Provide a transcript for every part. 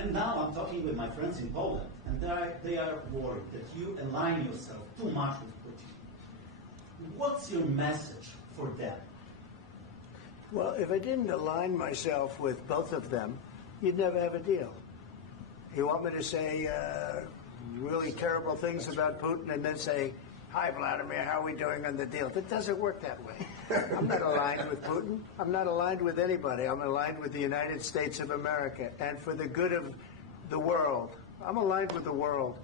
And now I'm talking with my friends in Poland, and they are worried that you align yourself too much with Putin. What's your message for them? Well, if I didn't align myself with both of them, you'd never have a deal. You want me to say really terrible things about Putin and then say, "Hi, Vladimir, how are we doing on the deal?" That doesn't work that way. I'm not aligned with Putin. I'm not aligned with anybody. I'm aligned with the United States of America and for the good of the world. I'm aligned with the world,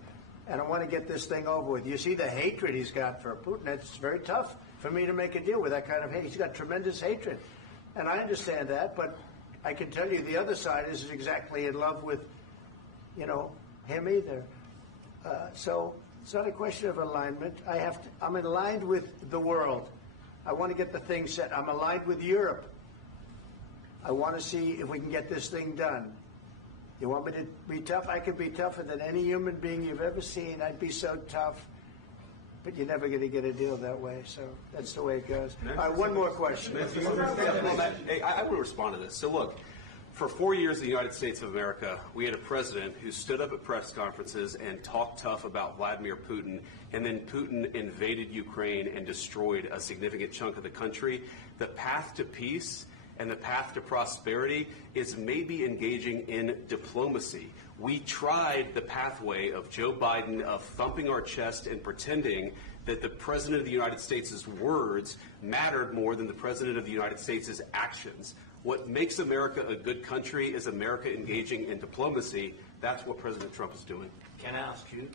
and I want to get this thing over with. You see the hatred he's got for Putin. It's very tough for me to make a deal with that kind of hate. He's got tremendous hatred, and I understand that, but I can tell you the other side isn't exactly in love with, him either. So it's not a question of alignment. I'm aligned with the world. I want to get the thing set. I'm aligned with Europe. I want to see if we can get this thing done. You want me to be tough? I could be tougher than any human being you've ever seen. I'd be so tough. But you're never going to get a deal that way. So that's the way it goes. All right, one more question. I will respond to this. So look, for 4 years in the United States of America, we had a president who stood up at press conferences and talked tough about Vladimir Putin, and then Putin invaded Ukraine and destroyed a significant chunk of the country. The path to peace and the path to prosperity is maybe engaging in diplomacy. We tried the pathway of Joe Biden of thumping our chest and pretending that the President of the United States' words mattered more than the President of the United States' actions. What makes America a good country is America engaging in diplomacy. That's what President Trump is doing. Can I ask you?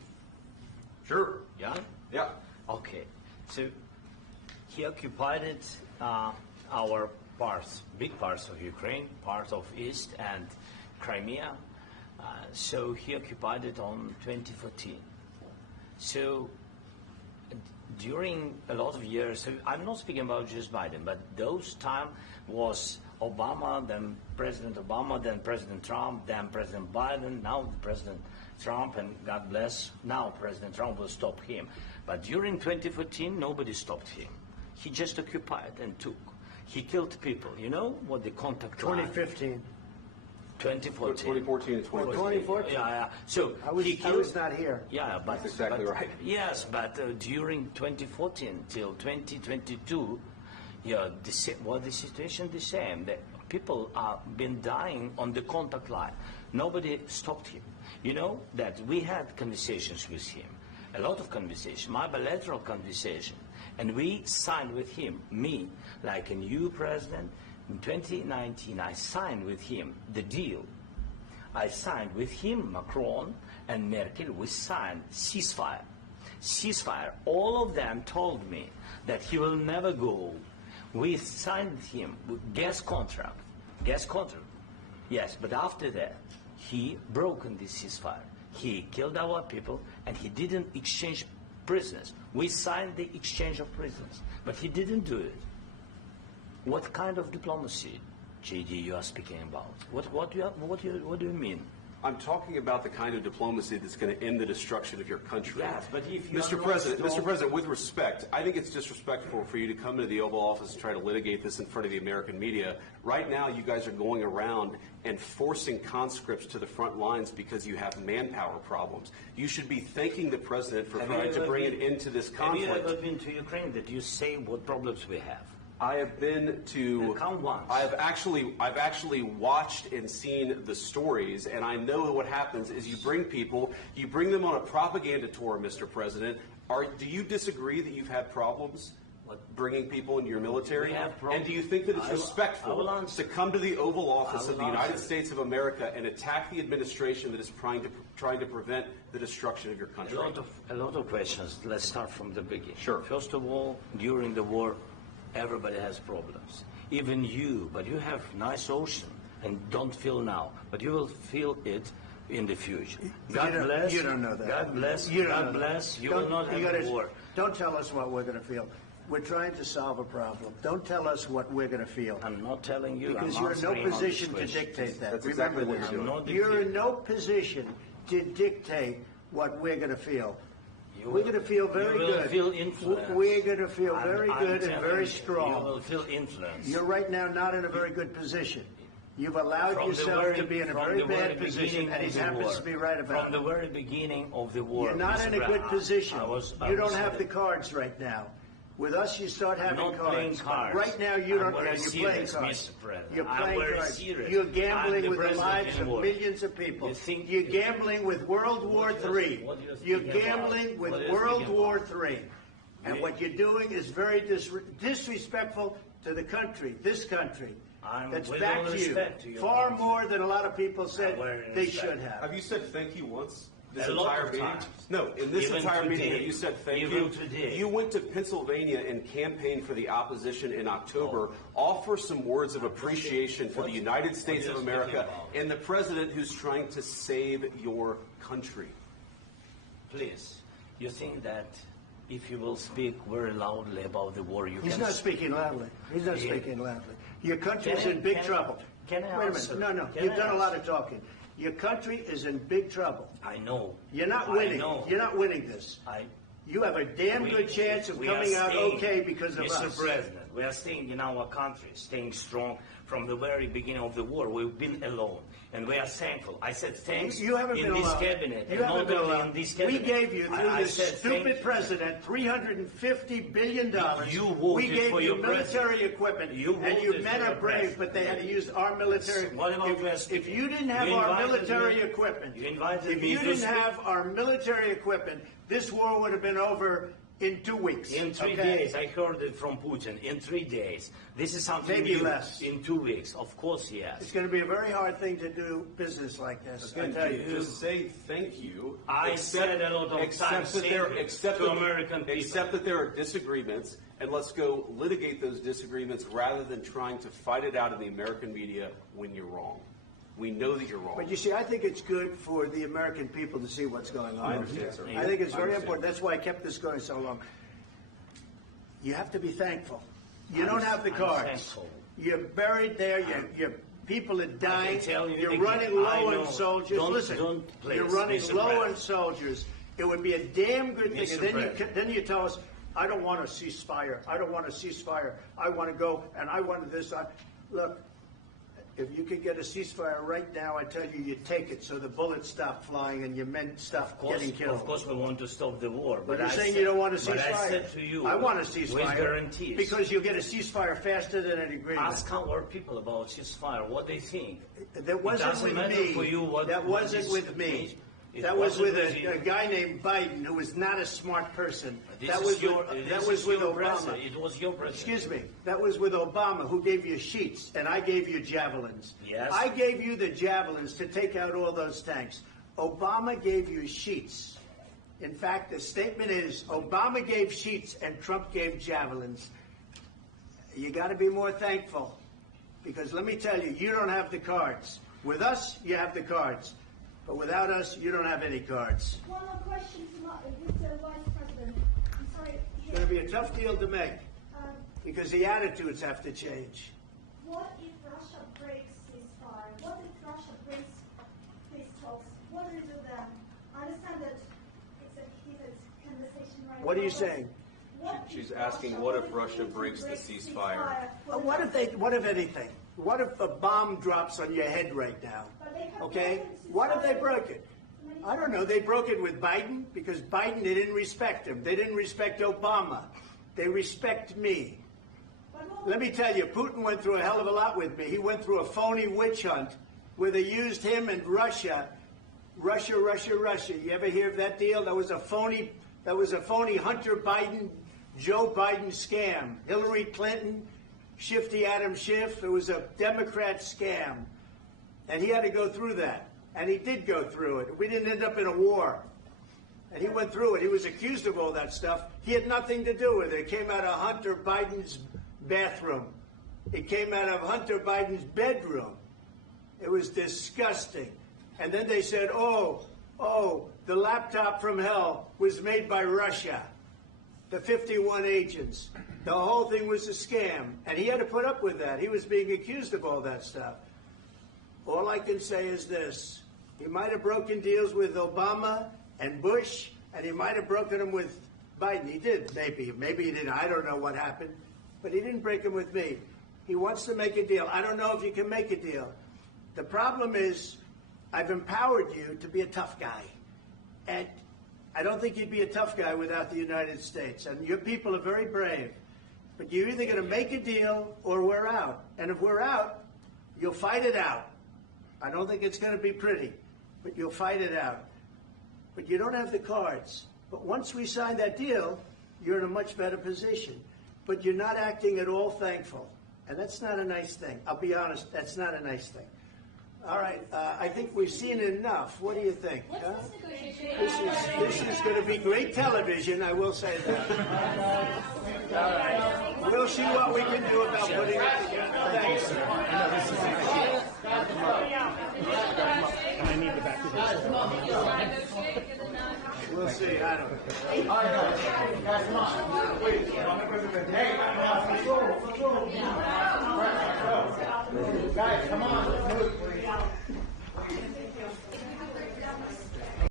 Sure. Yeah? Yeah. Okay. So he occupied our parts, big parts of Ukraine, parts of East and Crimea. So he occupied it on 2014. So during a lot of years, so I'm not speaking about just Biden, but those time was Obama, then President Obama, then President Trump, then President Biden, now President Trump, and God bless, now President Trump will stop him. But during 2014, nobody stopped him. He just occupied and took. He killed people. You know what the contact 2015. 2014. 2014 and 2014. 2014. Yeah. So I was not here. Yeah, but that's exactly right. Yes, but during 2014 till 2022, the situation the same. The people have been dying on the contact line. Nobody stopped him. You know that we had conversations with him, a lot of conversations, my bilateral conversation, and we signed with him, me, like a new president. In 2019, I signed with him the deal. I signed with him, Macron and Merkel, we signed ceasefire. Ceasefire. All of them told me that he will never go. We signed him with gas contract. Gas contract. Yes, but after that, he broken this ceasefire. He killed our people and he didn't exchange prisoners. We signed the exchange of prisoners, but he didn't do it. What kind of diplomacy, JD, you are speaking about? What do you mean? I'm talking about the kind of diplomacy that's going to end the destruction of your country. Yes, but if you Mr. President, with respect, I think it's disrespectful for you to come into the Oval Office and try to litigate this in front of the American media. Right now, you guys are going around and forcing conscripts to the front lines because you have manpower problems. You should be thanking the President for trying to bring an end to this conflict. Have you ever been to Ukraine that you say what problems we have? I have been to. Count once. I've actually watched and seen the stories, and I know what happens is you bring them on a propaganda tour, Mr. President. Do you disagree that you've had problems bringing people into your military? And do you think that it's respectful to come to the Oval Office of the United States of America and attack the administration that is trying to prevent the destruction of your country? A lot of questions. Let's start from the beginning. Sure. First of all, during the war, everybody has problems. Even you, but you have nice ocean and don't feel now, but you will feel it in the future. God bless. You don't know that. God bless. God bless. You will not have war. Don't tell us what we're going to feel. We're trying to solve a problem. Don't tell us what we're going to feel. I'm not telling you. Because you're in no position to dictate that. That's exactly what you're doing. You're in no position to dictate what we're going to feel. We're going to feel very good. Feel influence. We're going to feel very good and very strong. You will feel influence. You're right now not in a very good position. You've allowed From the yourself very- to be in a from very the very bad position, beginning and of he the happens war. to be right about From it. the very beginning of the war. You're not Mr. in a good Brown, position. I was You don't saying have the that cards right now. With us, you start having not cards. playing cards. Right now, you I'm don't. very You're serious, playing cards. Mr. President. You're I'm playing very cards. serious. You're I'm gambling the with the president lives in of war. millions of people. You think- You're gambling with World War What you're- III. what you're You're speaking about? gambling with What you're World speaking War about? III. And Yeah. what you're doing is very disrespectful to the country, this country. That's with back all to you. respect to your Far country. more than a lot of people said very they respect. should have. Have you said thank you once? This A lot entire of meeting? times. No, in this Even entire meeting, today. have you said thank Even you? today. You went to Pennsylvania and campaigned for the opposition in October. Offer some words of appreciation for the United States what of are you speaking America about? and the president who's trying to save your country. Please, you think that if you will speak very loudly about the war, you He's can... not speaking loudly. He's not Yeah. speaking loudly. Your country is Can I- in big can I- trouble. can I Wait a answer? minute. No, Can you've I done a lot answer? of talking. Your country is in big trouble. I know. You're not I winning. know. You're not winning this. You have a damn good chance of we are coming out staying- okay because of Mr. us. President, we are staying in our country, staying strong from the very beginning of the war. We've been alone, and we are thankful. I said thanks You haven't in been this alone. cabinet, You and haven't not been only alone. in this We cabinet. gave you, through I this said thank stupid you. president, $350 billion. You we voted gave for you your military president. equipment, You and you voted men for are your brave, president. but they had to use our military. What about you If you didn't have You our invited military me- equipment, you invited if me you to didn't speak. have our military equipment, this war would have been over in 2 weeks. In 3 okay? days, I heard it from Putin. In 3 days, this is something Maybe new. less. In 2 weeks, of course, yes. It's going to be a very hard thing to do business like this. I And tell you. just say thank you. I said a lot of times that there, thank you except to that- American people. Except that there are disagreements, and let's go litigate those disagreements rather than trying to fight it out in the American media when you're wrong. We know that you're wrong. But you see, I think it's good for the American people to see what's going on. I understand, sir. I think it's I very understand. important. That's why I kept this going so long. You have to be thankful. You don't have the I'm cards. thankful. You're buried there. Your people are dying. tell you You're again, running I low know. on soldiers. Don't- Listen, don't, please, you're running Mr. low President. on soldiers. It would be a damn good thing. Mr. And President. then you tell us, I don't want a ceasefire. I don't want a ceasefire. I want to go, and I want this. Look, if you could get a ceasefire right now, I tell you, you take it so the bullets stop flying and your men stop getting killed. Of course, we want to stop the war. But you're I saying said- you don't want a ceasefire. But I said to you, I want a ceasefire. with guarantees. Because you'll get a ceasefire faster than an agreement. Ask our people about ceasefire, what they think. That wasn't doesn't with matter me. for you what- that what wasn't this with me. means. It That was with wasn't with you. a guy named Biden who was not a smart person. This That is was your, with, this that is was with your Obama. president. It was your president. Excuse me. That was with Obama, who gave you sheets, and I gave you javelins. Yes. I gave you the javelins to take out all those tanks. Obama gave you sheets. In fact, the statement is Obama gave sheets and Trump gave javelins. You got to be more thankful, because let me tell you, you don't have the cards. With us, you have the cards. But without us, you don't have any cards. One more question to Mr. Vice President. I'm sorry. It's going to be a tough deal to make, Um, because the attitudes have to change. what if Russia breaks ceasefire? What if Russia breaks peace talks? What do you do then? I understand that it's a heated conversation right now. What are you but saying? what She's if asking, Russia- what if if Russia Putin breaks the ceasefire? What if anything? What if a bomb drops on your head right now? But they have Okay? broken What if they ceasefire broke it? many I don't know. times. They broke it with Biden because Biden, they didn't respect him. They didn't respect Obama. They respect me. But what- Let me tell you, Putin went through a hell of a lot with me. He went through a phony witch hunt where they used him and Russia. Russia. You ever hear of that deal? That was a phony Hunter Biden, Joe Biden scam. Hillary Clinton, Shifty Adam Schiff. It was a Democrat scam. And he had to go through that. And he did go through it. We didn't end up in a war. And he went through it. He was accused of all that stuff. He had nothing to do with it. It came out of Hunter Biden's bathroom. It came out of Hunter Biden's bedroom. It was disgusting. And then they said, oh, the laptop from hell was made by Russia. The 51 agents. The whole thing was a scam. And he had to put up with that. He was being accused of all that stuff. All I can say is this. He might have broken deals with Obama and Bush, and he might have broken them with Biden. He did, maybe. Maybe he didn't. I don't know what happened. But he didn't break them with me. He wants to make a deal. I don't know if you can make a deal. The problem is, I've empowered you to be a tough guy. And I don't think you'd be a tough guy without the United States. And your people are very brave. But you're either going to make a deal or we're out. And if we're out, you'll fight it out. I don't think it's going to be pretty, but you'll fight it out. But you don't have the cards. But once we sign that deal, you're in a much better position. But you're not acting at all thankful. And that's not a nice thing. I'll be honest, that's not a nice thing. All right, I think we've seen enough. What do you think? Huh? This is going to be great television, I will say that. All right. We'll see what we can do about putting it together. Thanks. And I need the back of this. We'll see. I don't know. All right, guys, come on. Wait, hey, let's go. Guys, come on.